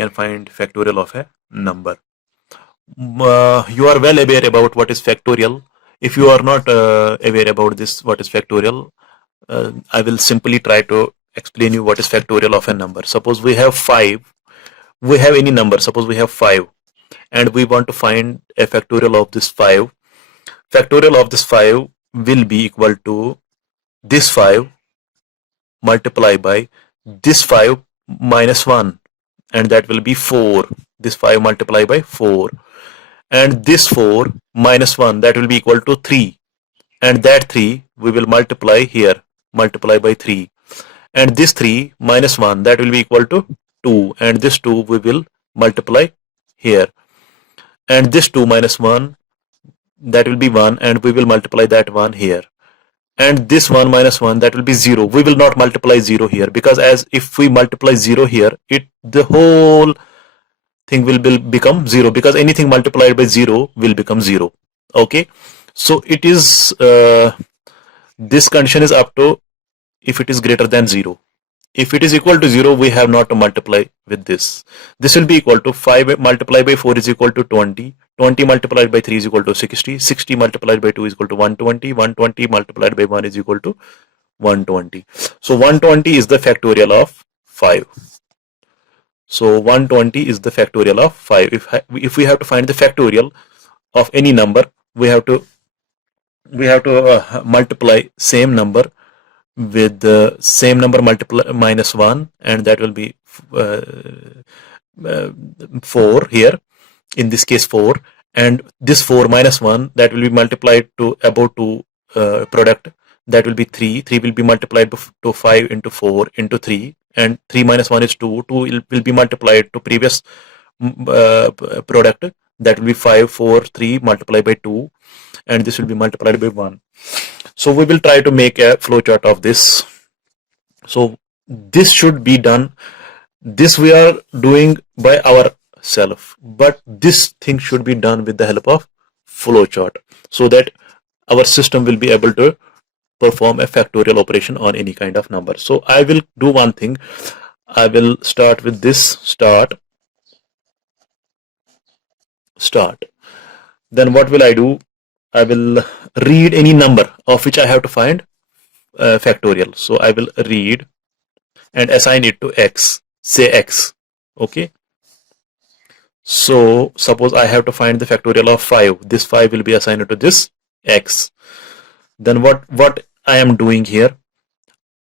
can find factorial of a number. You are well aware about what is factorial. If you are not aware about this, what is factorial, I will simply try to explain you what is factorial of a number. Suppose we have 5, we have any number, suppose we have 5, and we want to find a factorial of this 5. Factorial of this 5 will be equal to this 5 multiplied by this 5 minus 1, and that will be 4. This 5 multiplied by 4, and this 4 minus 1, that will be equal to 3, and that 3 we will multiply here, multiply by 3, and this 3 minus 1, that will be equal to 2, and this 2 we will multiply here, and this 2 minus 1, that will be 1, and we will multiply that 1 here, and this 1 minus 1, that will be 0. We will not multiply 0 here, because as if we multiply 0 here, the whole thing will become 0, because anything multiplied by 0 will become 0. Okay, so it is this condition is up to if it is greater than 0. If it is equal to 0, we have not to multiply with this. This will be equal to 5 multiplied by 4 is equal to 20. 20 multiplied by 3 is equal to 60. 60 multiplied by 2 is equal to 120. 120 multiplied by 1 is equal to 120. So 120 is the factorial of 5. So 120 is the factorial of 5. If we have to find the factorial of any number, we have to multiply same number with the same number minus 1, and that will be 4 here, in this case 4, and this 4 minus 1, that will be multiplied to above 2 product, that will be 3. 3 will be multiplied to 5 into 4 into 3, and 3 minus 1 is 2. 2 will be multiplied to previous product, that will be 5, 4, 3 multiplied by 2, and this will be multiplied by 1. So we will try to make a flowchart of this. So this should be done. This we are doing by ourselves, but this thing should be done with the help of flowchart, so that our system will be able to perform a factorial operation on any kind of number. So I will do one thing. I will start with this start. Then what will I do? I will read any number of which I have to find factorial. So I will read and assign it to x, say x. Okay. So suppose I have to find the factorial of 5. This 5 will be assigned to this x. Then what I am doing here?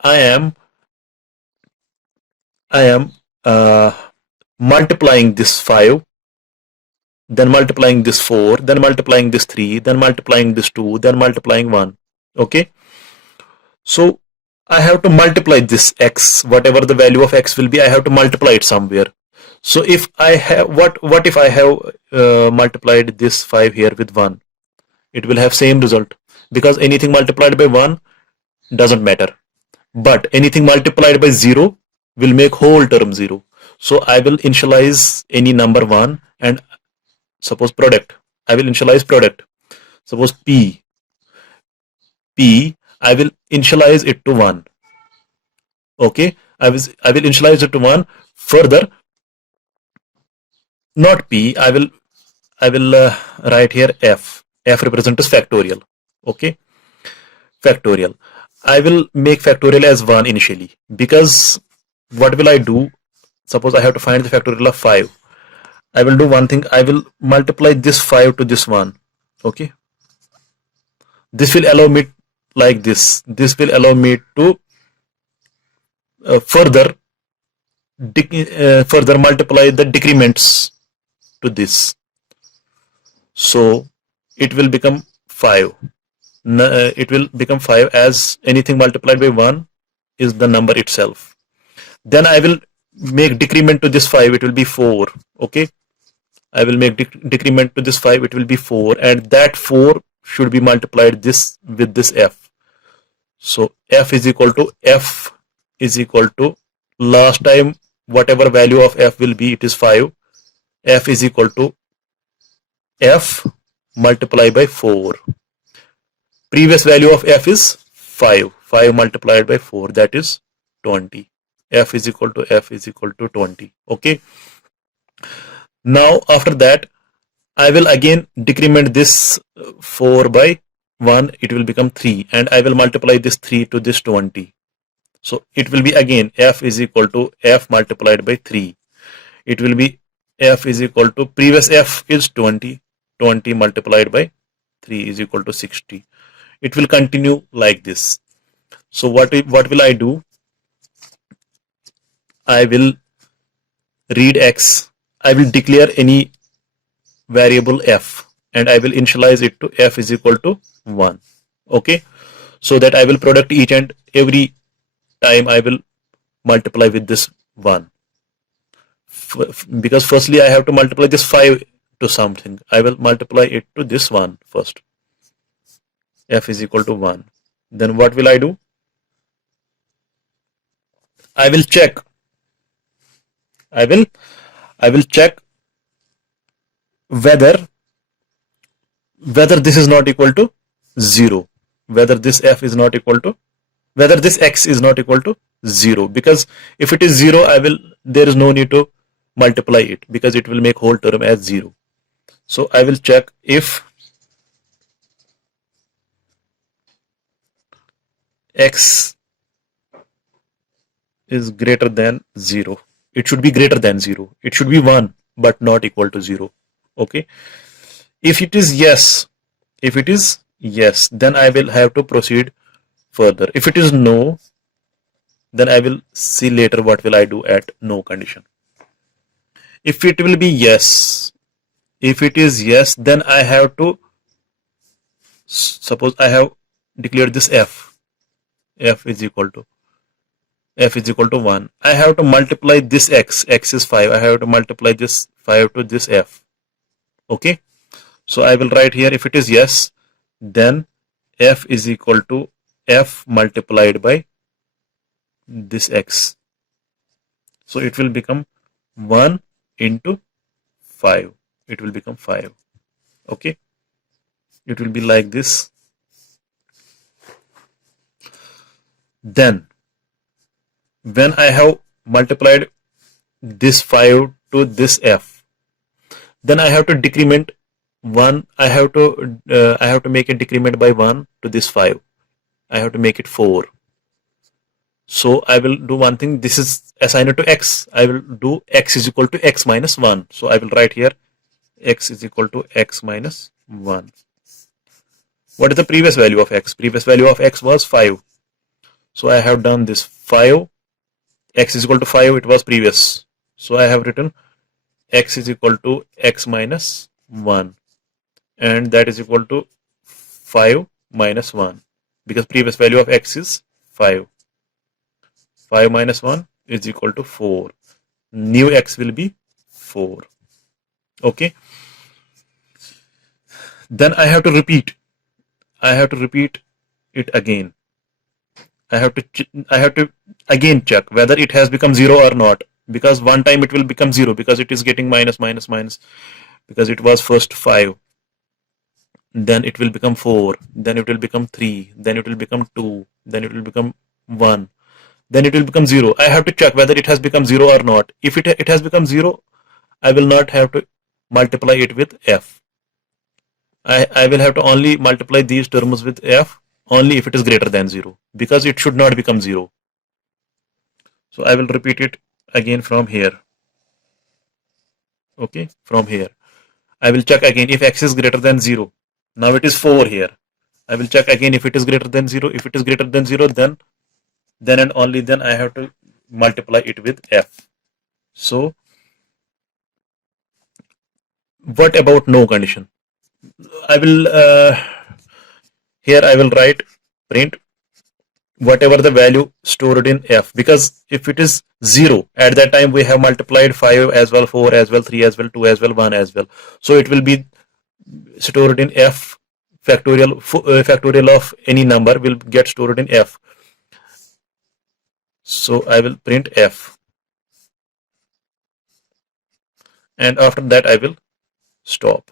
I am multiplying this 5, then multiplying this 4, then multiplying this 3, then multiplying this 2, then multiplying 1. Okay, so I have to multiply this x, whatever the value of x will be, I have to multiply it somewhere. So if I have what if I have multiplied this 5 here with 1? It will have same result, because anything multiplied by 1 doesn't matter, but anything multiplied by 0 will make whole term 0. So I will initialize any number 1, and suppose product, I will initialize product. Suppose P, I will initialize it to 1. Okay, I will initialize it to 1. Further, not P, I will write here F. F represents factorial. Okay, factorial. I will make factorial as 1 initially, because what will I do? Suppose I have to find the factorial of 5. I will do one thing. I will multiply this 5 to this 1. Okay, this will allow me like this. This will allow me to further multiply the decrements to this. So it will become 5. It will become 5, as anything multiplied by 1 is the number itself. Then I will make decrement to this 5. It will be 4. Okay, I will make decrement to this 5. It will be 4, and that 4 should be multiplied this with this f. So f is equal to last time whatever value of f will be, it is 5. F is equal to f multiplied by 4. Previous value of f is 5. 5 multiplied by 4, that is 20. F is equal to 20. Okay, Now after that, I will again decrement this 4 by 1, it will become 3, and I will multiply this 3 to this 20. So it will be again f is equal to f multiplied by 3. It will be f is equal to, previous f is 20, 20 multiplied by 3 is equal to 60. It will continue like this. So what will I do? I will read x. I will declare any variable f and I will initialize it to f is equal to 1. Okay, so that I will product each and every time I will multiply with this 1. Because firstly I have to multiply this 5 to something. I will multiply it to this one first. F is equal to 1. Then what will I do? I will check. I will check whether this is not equal to 0, whether this f is not equal to, whether this x is not equal to 0, because if it is 0, there is no need to multiply it because it will make whole term as 0. So I will check if x is greater than 0. It should be greater than 0. It should be 1 but not equal to 0. Okay, if it is yes, then I will have to proceed further. If it is no, then I will see later what will I do at no condition. If it will be yes, if it is yes, then I have to, suppose I have declared this f is equal to 1. I have to multiply this x is 5. I have to multiply this 5 to this f. Okay, so I will write here, if it is yes, then f is equal to f multiplied by this x. So it will become 1 into 5. It will become 5. Okay, it will be like this. Then when I have multiplied this 5 to this f, then I have to decrement 1. I have to make a decrement by 1 to this 5. I have to make it 4. So I will do one thing. This is assigned to x. I will do x is equal to x minus 1. So I will write here x is equal to x minus 1. What is the previous value of x? Previous value of x was 5. So I have done this 5. X is equal to 5. It was previous. So I have written x is equal to x minus 1. And that is equal to 5 minus 1. Because previous value of x is 5. 5 minus 1 is equal to 4. New x will be 4. Okay. Then I have to repeat. I have to repeat it again. I have to again check whether it has become 0 or not, because one time it will become 0 because it is getting minus minus minus, because it was first 5, then it will become 4, then it will become 3, then it will become 2, then it will become 1, then it will become 0. I have to check whether it has become 0 or not. If it has become 0, I will not have to multiply it with f. I will have to only multiply these terms with f only if it is greater than 0, because it should not become 0. So I will repeat it again from here. Okay, from here I will check again if x is greater than 0. Now it is 4 here. I will check again if it is greater than 0. If it is greater than 0, then and only then I have to multiply it with f. So what about no condition? I will here I will write print whatever the value stored in f, because if it is 0, at that time we have multiplied 5 as well, 4 as well, 3 as well, 2 as well, 1 as well. So it will be stored in f. Factorial of any number will get stored in f. So I will print f, and after that I will stop.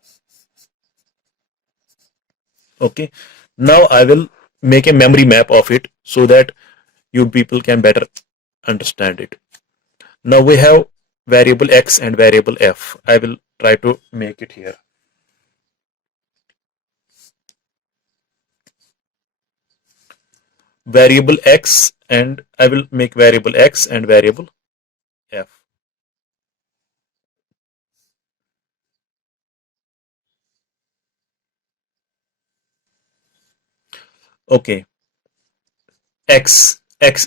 Okay, now I will make a memory map of it so that you people can better understand it. Now we have variable x and variable f. I will try to make it here. Variable x, and I will make variable x and variable f. Okay, x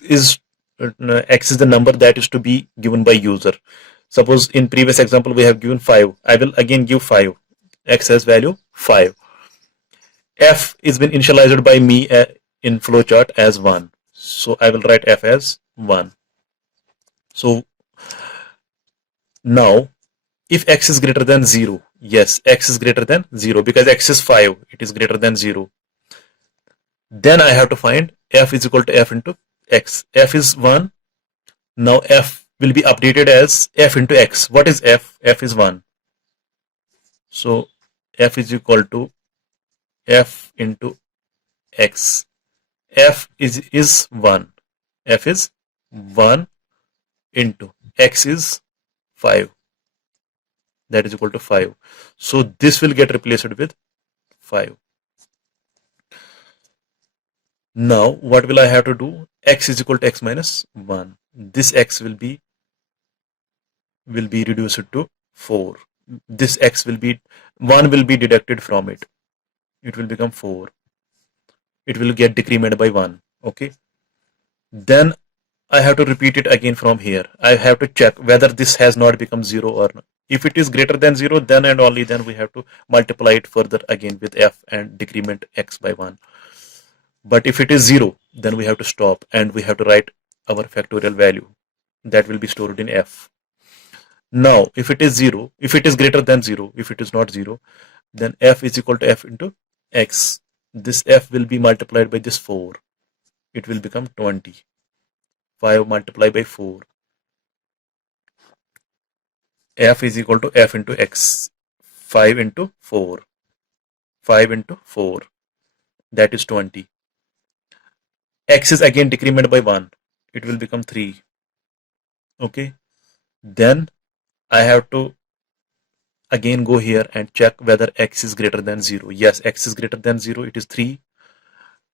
is the number that is to be given by user. Suppose in previous example we have given 5. I will again give 5. X has value 5. F is been initialized by me in flowchart as 1. So I will write f as 1. So now if x is greater than 0, yes, x is greater than 0 because x is 5, it is greater than 0. Then I have to find f is equal to f into x. F is 1. Now f will be updated as f into x. What is f? F is 1. So f is equal to f into x. F is 1. F is 1 into x is 5. That is equal to 5. So this will get replaced with 5. Now what will I have to do? X is equal to x minus 1. This x will be reduced to 4. This x will be 1 will be deducted from it. It will become 4. It will get decremented by 1. Okay. Then I have to repeat it again from here. I have to check whether this has not become 0 or not. If it is greater than 0, then and only then we have to multiply it further again with f and decrement x by 1. But if it is 0, then we have to stop and we have to write our factorial value that will be stored in f. Now, if it is 0, if it is greater than 0, if it is not 0, then f is equal to f into x. This f will be multiplied by this 4. It will become 20. 5 multiplied by 4. F is equal to f into x. 5 into 4. 5 into 4. That is 20. X is again decremented by 1. It will become 3. Okay. Then I have to again go here and check whether x is greater than 0. Yes, x is greater than 0. It is 3.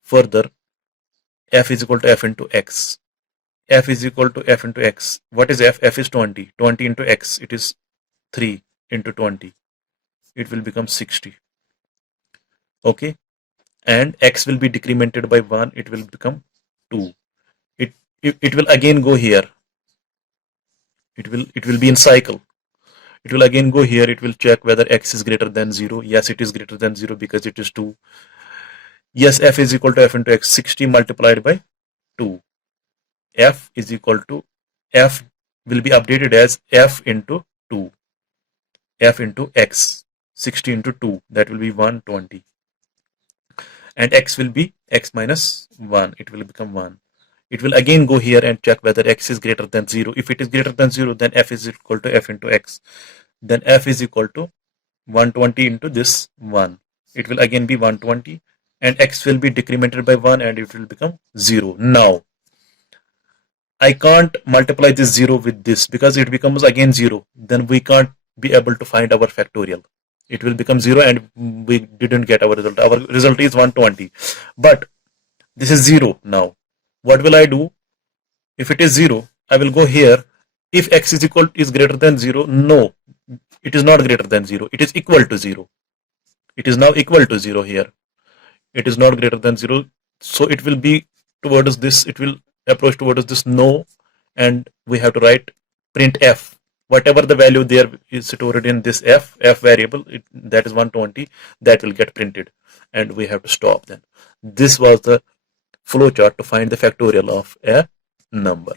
Further, f is equal to f into x. F is equal to f into x. What is f? F is 20. 20 into x. It is 3 into 20. It will become 60. Okay. And x will be decremented by 1. It will become 2. It will again go here. It will be in cycle. It will again go here. It will check whether x is greater than 0. Yes, it is greater than 0 because it is 2. Yes, f is equal to f into x. 60 multiplied by 2. F is equal to f will be updated as f into 2. F into x. 60 into 2. That will be 120. And x will be x minus 1. It will become 1. It will again go here and check whether x is greater than 0. If it is greater than 0, then f is equal to f into x. Then f is equal to 120 into this 1. It will again be 120 and x will be decremented by 1 and it will become 0. Now, I can't multiply this 0 with this because it becomes again 0. Then we can't be able to find our factorial. It will become 0 and we didn't get our result. Our result is 120. But this is 0 now. What will I do? If it is 0, I will go here. If x is greater than 0, no, it is not greater than 0. It is equal to 0. It is now equal to 0 here. It is not greater than 0. So it will be towards this. It will approach towards this no. And we have to write print f. Whatever the value there is stored in this f variable, that is 120, that will get printed. And we have to stop then. This was the flowchart to find the factorial of a number.